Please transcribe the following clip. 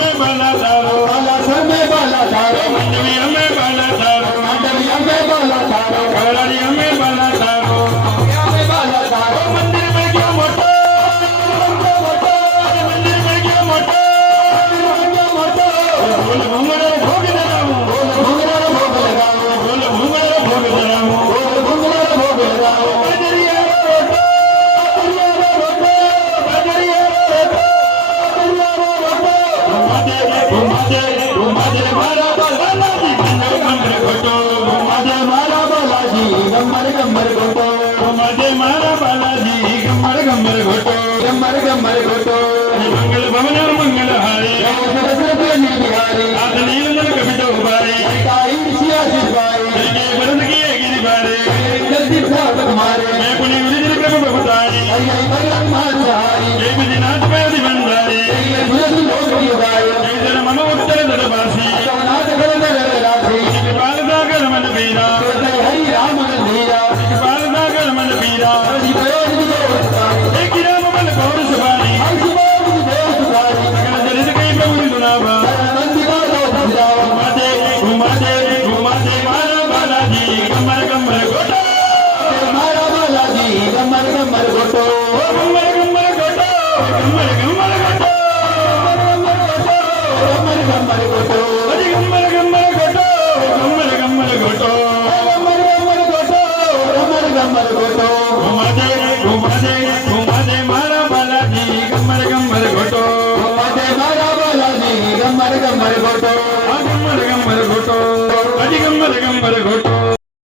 में बाला तारो बालासर में बाला तारो मंडविया में बाला तारो मांडविया में बाला तारो कलरिया में बाला तारो में बाला तारो मंदिर में क्यों मोटो मंदिर में क्यों मोटो बोल घूंगरा भोग लगाओ घुंगरा भोग लगाओ बोल घूंगरा भोग लगाओ घुंगरा भोग लगाओ बजरिया रोटो बजरिया रोटो घुमा दे मारा बालाजी गंबर गंबर घोटो घुमा दे मारा बालाजी गम्बर गम्बर गोटो घुमा दे मारा बालाजी गंबर गंबर घोटो गम्बर गम्बर गोटो मंगल भवन और मंगल हारे बिहारी हाथ नील कपिटो बारे काई सियासी बाई के बरद की गिरी बारे जल्दी साथ तुम्हारे मैं पुनि विजय प्रभु भगतारी आई आई भगवान महाचारी जय विजयनाथ पैदी बंदारी ये बुझल लोग की गाय जय जन मम उत्तर दरबासी जगन्नाथ घर में राधे कृपाल सागर मन पीरा हरि राम मंदिरा कृपाल सागर मन पीरा हरि प्रयोग देवतारी एक राम मन गौर सुबानी हरि सुबह देवतारी सकल जरित कई प्रभु सुनावा नंदिका जाओ घुमा दे मारा बालाजी कमर कमर गोटो मारा बालाजी गम्बर गम्बर गोटो कमर कमर गोटो कमर कमर गोटो गम्बर गम्बर गोटो अरे कमर कमर गोटो कमर कमर गोटो गम्बर गम्बर गोटो गम्बर गम्बर गोटो घुमा दे